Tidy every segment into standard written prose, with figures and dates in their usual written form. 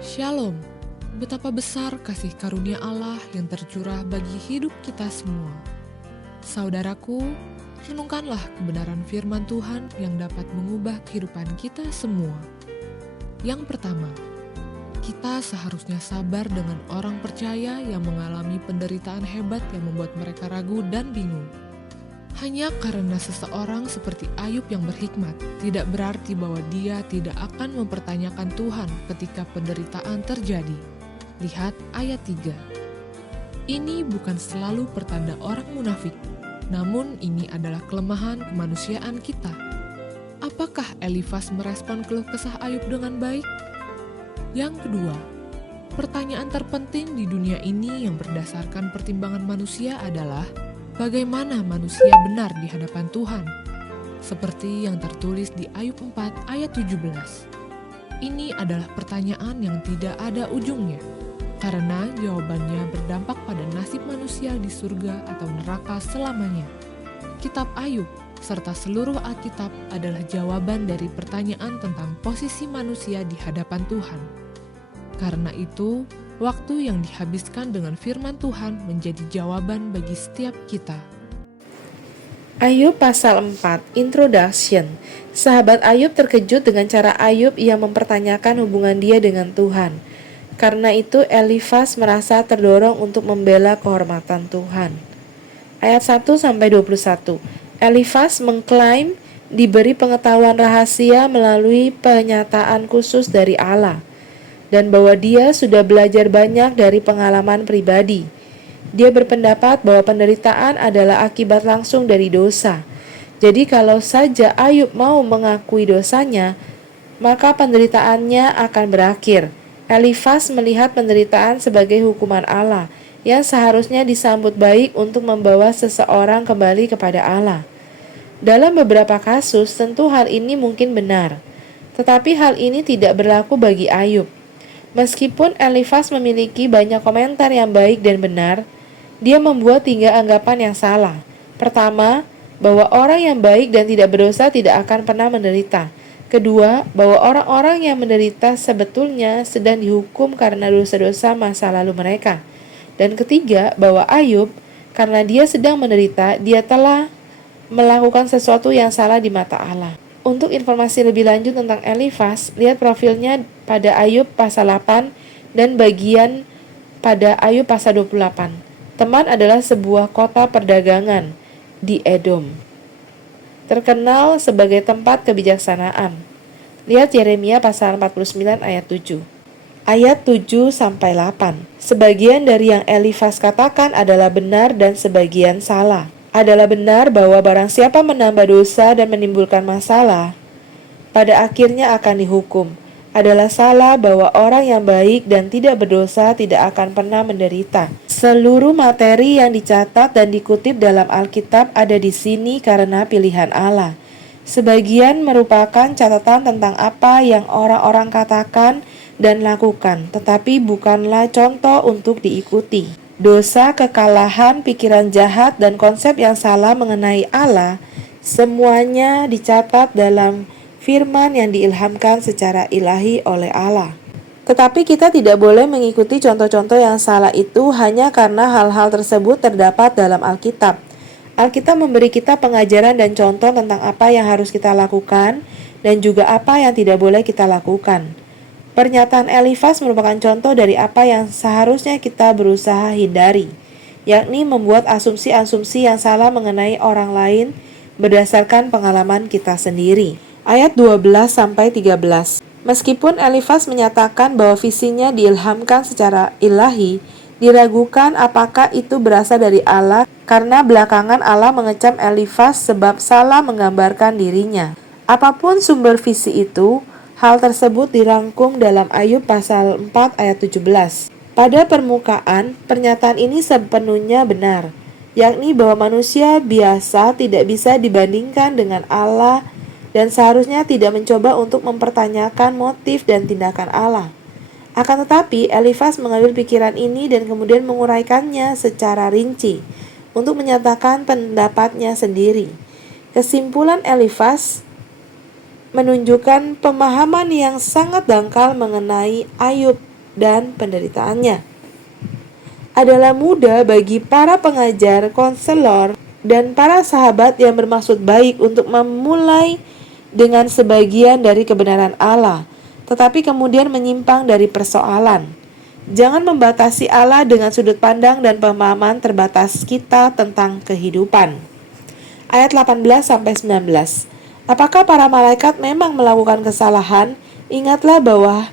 Shalom, betapa besar kasih karunia Allah yang tercurah bagi hidup kita semua. Saudaraku, renungkanlah kebenaran firman Tuhan yang dapat mengubah kehidupan kita semua. Yang pertama, kita seharusnya sabar dengan orang percaya yang mengalami penderitaan hebat yang membuat mereka ragu dan bingung. Hanya karena seseorang seperti Ayub yang berhikmat, tidak berarti bahwa dia tidak akan mempertanyakan Tuhan ketika penderitaan terjadi. Lihat ayat 3. Ini bukan selalu pertanda orang munafik, namun ini adalah kelemahan kemanusiaan kita. Apakah Elifas merespon keluh kesah Ayub dengan baik? Yang kedua, pertanyaan terpenting di dunia ini yang berdasarkan pertimbangan manusia adalah bagaimana manusia benar di hadapan Tuhan? Seperti yang tertulis di Ayub 4 ayat 17. Ini adalah pertanyaan yang tidak ada ujungnya, karena jawabannya berdampak pada nasib manusia di surga atau neraka selamanya. Kitab Ayub serta seluruh Alkitab adalah jawaban dari pertanyaan tentang posisi manusia di hadapan Tuhan. Karena itu, waktu yang dihabiskan dengan firman Tuhan menjadi jawaban bagi setiap kita. Ayub pasal 4, Introduction. Sahabat Ayub terkejut dengan cara Ayub yang mempertanyakan hubungan dia dengan Tuhan. Karena itu Elifas merasa terdorong untuk membela kehormatan Tuhan. Ayat 1-21. Elifas mengklaim diberi pengetahuan rahasia melalui penyataan khusus dari Allah, dan bahwa dia sudah belajar banyak dari pengalaman pribadi. Dia berpendapat bahwa penderitaan adalah akibat langsung dari dosa. Jadi kalau saja Ayub mau mengakui dosanya, maka penderitaannya akan berakhir. Elifas melihat penderitaan sebagai hukuman Allah yang seharusnya disambut baik untuk membawa seseorang kembali kepada Allah. Dalam beberapa kasus, tentu hal ini mungkin benar, tetapi hal ini tidak berlaku bagi Ayub. Meskipun Elifas memiliki banyak komentar yang baik dan benar, dia membuat 3 anggapan yang salah. Pertama, bahwa orang yang baik dan tidak berdosa tidak akan pernah menderita. Kedua, bahwa orang-orang yang menderita sebetulnya sedang dihukum karena dosa-dosa masa lalu mereka. Dan ketiga, bahwa Ayub, karena dia sedang menderita, dia telah melakukan sesuatu yang salah di mata Allah. Untuk informasi lebih lanjut tentang Elifas, lihat profilnya pada Ayub pasal 8 dan bagian pada Ayub pasal 28. Teman adalah sebuah kota perdagangan di Edom, terkenal sebagai tempat kebijaksanaan. Lihat Yeremia pasal 49 ayat 7. Ayat 7-8. Sebagian dari yang Elifas katakan adalah benar dan sebagian salah. Adalah benar bahwa barang siapa menambah dosa dan menimbulkan masalah, pada akhirnya akan dihukum. Adalah salah bahwa orang yang baik dan tidak berdosa tidak akan pernah menderita. Seluruh materi yang dicatat dan dikutip dalam Alkitab ada di sini karena pilihan Allah. Sebagian merupakan catatan tentang apa yang orang-orang katakan dan lakukan, tetapi bukanlah contoh untuk diikuti. Dosa, kekalahan, pikiran jahat, dan konsep yang salah mengenai Allah, semuanya dicatat dalam firman yang diilhamkan secara ilahi oleh Allah. Tetapi kita tidak boleh mengikuti contoh-contoh yang salah itu hanya karena hal-hal tersebut terdapat dalam Alkitab. Alkitab memberi kita pengajaran dan contoh tentang apa yang harus kita lakukan dan juga apa yang tidak boleh kita lakukan. Pernyataan Elifas merupakan contoh dari apa yang seharusnya kita berusaha hindari, yakni membuat asumsi-asumsi yang salah mengenai orang lain berdasarkan pengalaman kita sendiri. Ayat 12-13. Meskipun Elifas menyatakan bahwa visinya diilhamkan secara ilahi, diragukan apakah itu berasal dari Allah karena belakangan Allah mengecam Elifas sebab salah menggambarkan dirinya. Apapun sumber visi itu, hal tersebut dirangkum dalam Ayub pasal 4 ayat 17. Pada permukaan, pernyataan ini sepenuhnya benar, yakni bahwa manusia biasa tidak bisa dibandingkan dengan Allah dan seharusnya tidak mencoba untuk mempertanyakan motif dan tindakan Allah. Akan tetapi, Elifas mengambil pikiran ini dan kemudian menguraikannya secara rinci untuk menyatakan pendapatnya sendiri. Kesimpulan Elifas menunjukkan pemahaman yang sangat dangkal mengenai Ayub dan penderitaannya. Adalah mudah bagi para pengajar, konselor, dan para sahabat yang bermaksud baik untuk memulai dengan sebagian dari kebenaran Allah, tetapi kemudian menyimpang dari persoalan. Jangan membatasi Allah dengan sudut pandang dan pemahaman terbatas kita tentang kehidupan. Ayat 18-19. Apakah para malaikat memang melakukan kesalahan? Ingatlah bahwa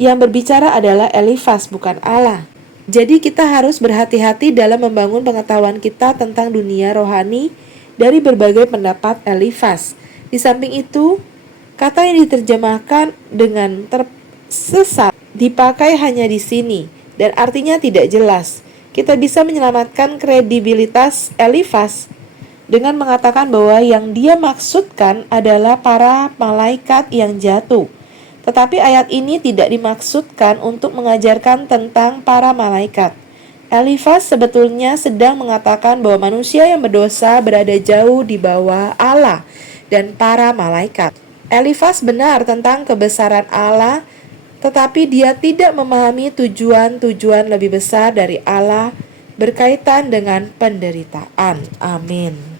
yang berbicara adalah Elifas, bukan Allah. Jadi kita harus berhati-hati dalam membangun pengetahuan kita tentang dunia rohani dari berbagai pendapat Elifas. Di samping itu, kata yang diterjemahkan dengan tersesat dipakai hanya di sini dan artinya tidak jelas. Kita bisa menyelamatkan kredibilitas Elifas dengan mengatakan bahwa yang dia maksudkan adalah para malaikat yang jatuh. Tetapi ayat ini tidak dimaksudkan untuk mengajarkan tentang para malaikat. Elifas sebetulnya sedang mengatakan bahwa manusia yang berdosa berada jauh di bawah Allah dan para malaikat. Elifas benar tentang kebesaran Allah, tetapi dia tidak memahami tujuan-tujuan lebih besar dari Allah berkaitan dengan penderitaan. Amin.